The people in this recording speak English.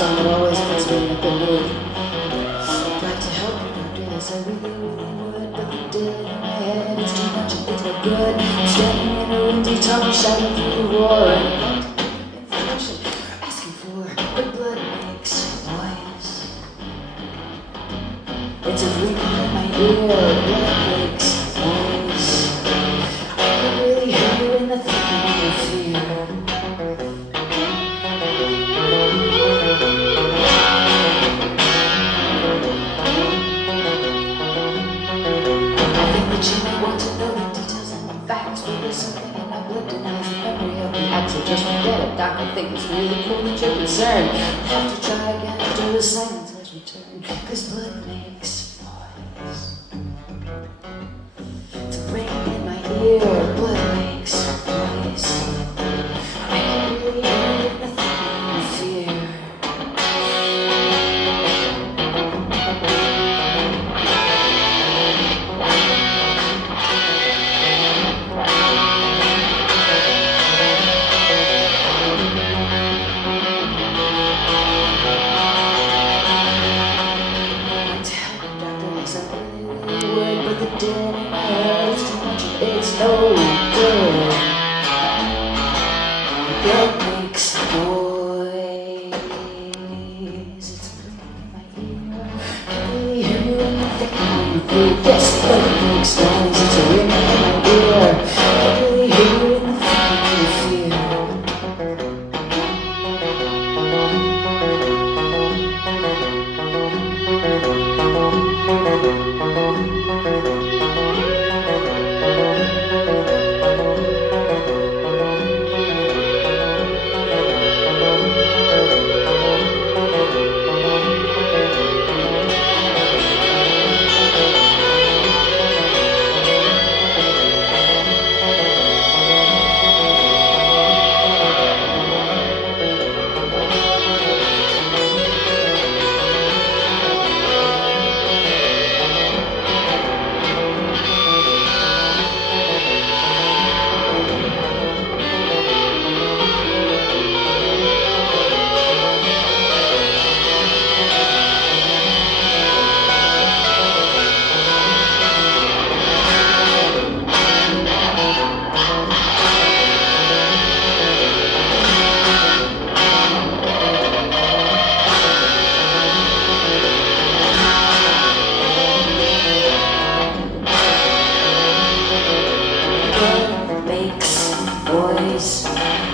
song that always puts me in a good mood. I'd like to help you, doctor, yes, I really, really would. But the dead in my head, it's too much, it's no good. I'm standing in a windy tunnel, shouting through the roar. And information you're asking for, but blood makes noise. It's a ringing in my ear, blood makes noise. I can really hear you in the thick of your fear. You may want to know the details and the facts, but there's something in my blood denies the memory of the act, so just forget it. Doc, I think it's really cool that you're concerned. I have to try again after the silence has returned, cause blood makes noise. It's a ringing in my ear, blood makes noise. I can really hear it in the thick of your fear. But the dead in my head is too much, it's no good. Blood makes noise. It's ringing in my ear. I can really hear you in the thick of your fear. Yes, blood makes noise. It's a ringing in my ear. I can really hear you in the thick of your fear. Makes noise.